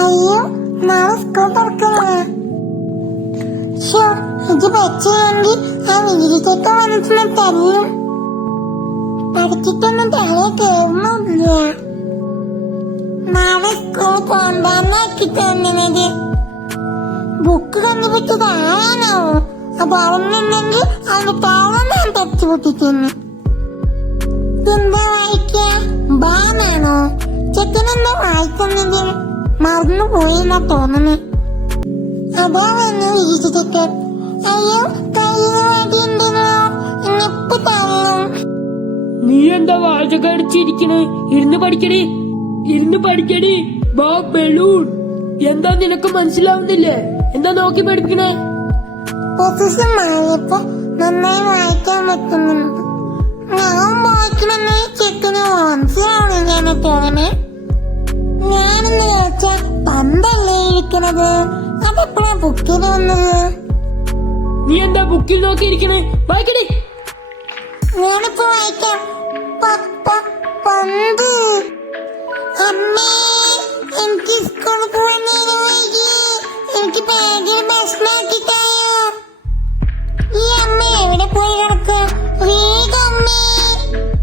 അയ്യോ നാളെ school തുറക്കണേ show ഇത് വെച്ചെങ്കിൽ ആ വീട്ടിലേക്ക് വന്നിട്ട് തരും പഠിച്ചിട്ടൊന്നും തലേ കയറുന്നില്ല നാളെ സ്കൂൾ പോണ്ടാന്നാക്കി തന്നത് ബുക്ക് കണ്ടുപിടിച്ചത് ആരാണോ അത് അറിഞ്ഞില്ലെങ്കിൽ അതിന്റെ താളം ഞാൻ തച്ചു പൊട്ടിക്കുന്നു എന്താ വായിക്ക ബാനാണോ ചെക്കനെന്താ വായിക്കുന്നത് മറന്നു എന്നാ തോന്നുന്നു. അതാ വന്നു വീട്ടു അയ്യോ കയ്യിൽ വടിയുണ്ടല്ലോ ഇന്നിപ്പ് നീ എന്താ വാഴ അടിച്ചിരിക്കണ് ഇരുന്ന് പഠിക്കടി. ഇരുന്ന് പഠിക്കടി. ബാ ബലൂൺ. എന്താ നിനക്ക് മനസ്സിലാവുന്നില്ലേ? എന്താ നോക്കി പഠിക്കണേ? പൊസിഷൻ മാറിയപ്പോ നന്നായി വായിക്കാൻ പറ്റുന്നുണ്ട്. ഇരിക്കണത് അതെപ്പോഴാ ബുക്കിൽ വന്നത് നീ എന്താ ബുക്കിൽ നോക്കിയിരിക്കണേ? വായിക്കടി. ഞാനിപ്പോ വായിക്കാം. പന്ത്. അമ്മേ